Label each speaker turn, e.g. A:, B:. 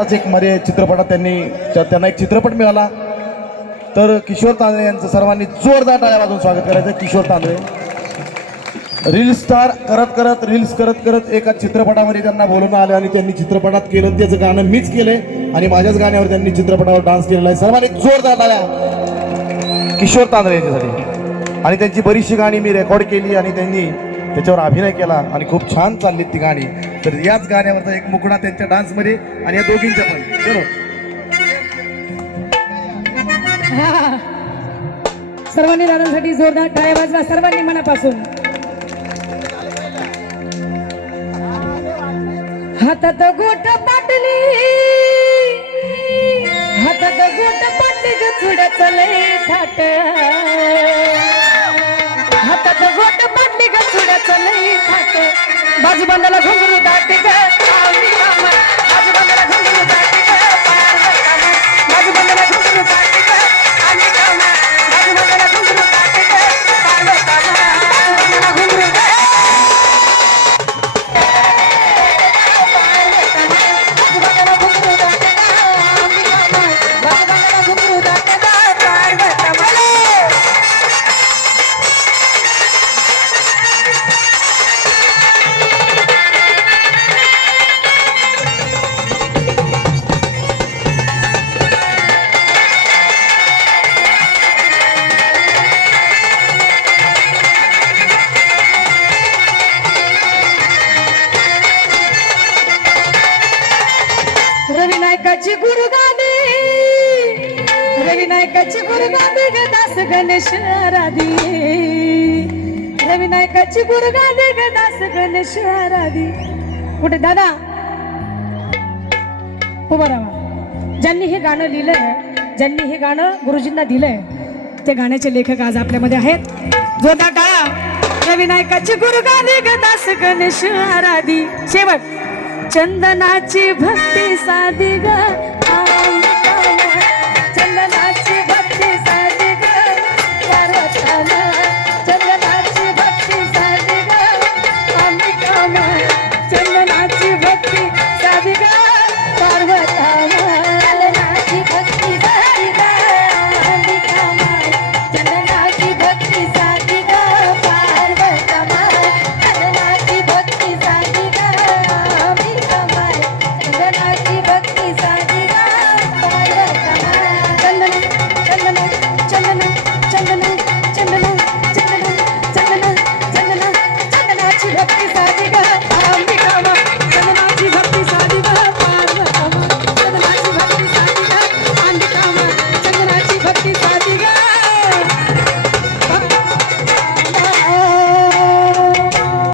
A: आत्ताच एक मध्ये चित्रपटात त्यांनी त्यांना एक चित्रपट मिळाला. तर किशोर तांदळे यांचं सर्वांनी जोरदार टाळ्या वाजवून स्वागत करायचं. किशोर तांदळे. रील स्टार करत करत रील्स करत करत एका चित्रपटामध्ये त्यांना बोलवणं आलं आणि त्यांनी चित्रपटात केलं. त्याचं गाणं मीच केले आणि माझ्याच गाण्यावर त्यांनी चित्रपटावर डान्स केलेला आहे. सर्वांनी जोरदार टाळ्या. किशोर तांदळे यांच्यासाठी. आणि त्यांची बरीचशी गाणी मी रेकॉर्ड केली आणि त्यांनी त्याच्यावर अभिनय केला आणि खूप छान चालली ती गाणी. तर याच गाण्यावरचा एक मुकडा त्यांच्या डान्समध्ये आणि या दोघींच्या पण. चलो
B: सर्वांनी दादांसाठी जोरदार टाळ्या वाजला सर्वांनी मनापासून. हातात गोट पाटली हातात गोट पाटली ग चले थाट. हातात गोट पाटली ग चुड्या चले थाट. बाजू घुंगरू रवी नायकाची गुरुगादी ग दास गणेश आराधी रवी नायकाची गुरुगादी ग दास गणेश आराधी कुठे दादा? उभा राहा. ज्यांनी हे गाणं लिहिलंय ज्यांनी हे गाणं गुरुजींना दिलंय ते गाण्याचे लेखक आज आपल्यामध्ये आहेत. जोरदार टाळा रवी नायकाची गुरुगादी ग दास गणेश आराधी शेवट. चंदनाची भक्ती साधी ग ಮಾತಾ